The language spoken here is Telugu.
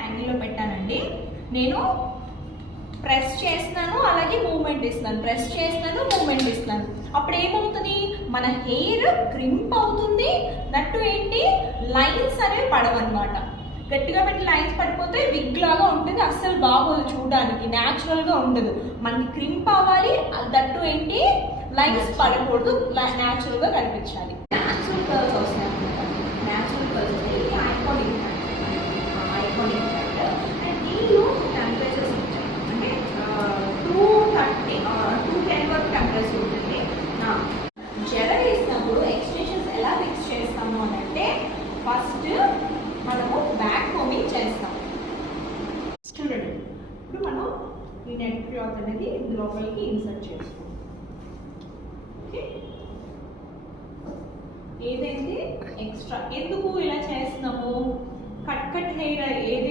యాంగిల్లో పెట్టానండి. నేను ప్రెస్ చేస్తున్నాను, అలాగే మూమెంట్ ఇస్తున్నాను, ప్రెస్ చేస్తున్నాను, మూమెంట్ ఇస్తున్నాను. అప్పుడు ఏమవుతుంది, మన హెయిర్ క్రింప్ అవుతుంది. దట్టు ఏంటి, లైన్స్ అనేవి పడవన్నమాట. గట్టిగా పెట్టి లైన్స్ పడిపోతే విగ్ లాగా ఉంటుంది, అస్సలు బాగోదు, చూడడానికి న్యాచురల్గా ఉండదు. మనకి క్రింప్ అవ్వాలి, దట్టు ఏంటి, లైన్స్ పడకూడదు, న్యాచురల్గా కనిపించాలి. న్యాచురల్ కలర్స్ వస్తాయి అనమాట. Natural colours iconic iconic and దీనిలో టెంపరేచర్స్ ఉంటాయి. అంటే 210 వరకు టెంపరేచర్ ఉంటుంది. జడ వేసినప్పుడు ఎక్స్టెన్షన్స్ ఎలా ఫిక్స్ చేస్తాము అని అంటే, ఫస్ట్ మనము బ్యాక్ కోమింగ్ చేస్తాం. చూడండి, ఇప్పుడు మనం ఈ నెట్ క్లాత్ అనేది లోపలికి ఇన్సర్ట్ చేస్తాం. ఓకే, ఏదైతే ఎక్స్ట్రా ఎందుకు ఇలా చేస్తున్నాము, కట్ హెయిర్ ఏది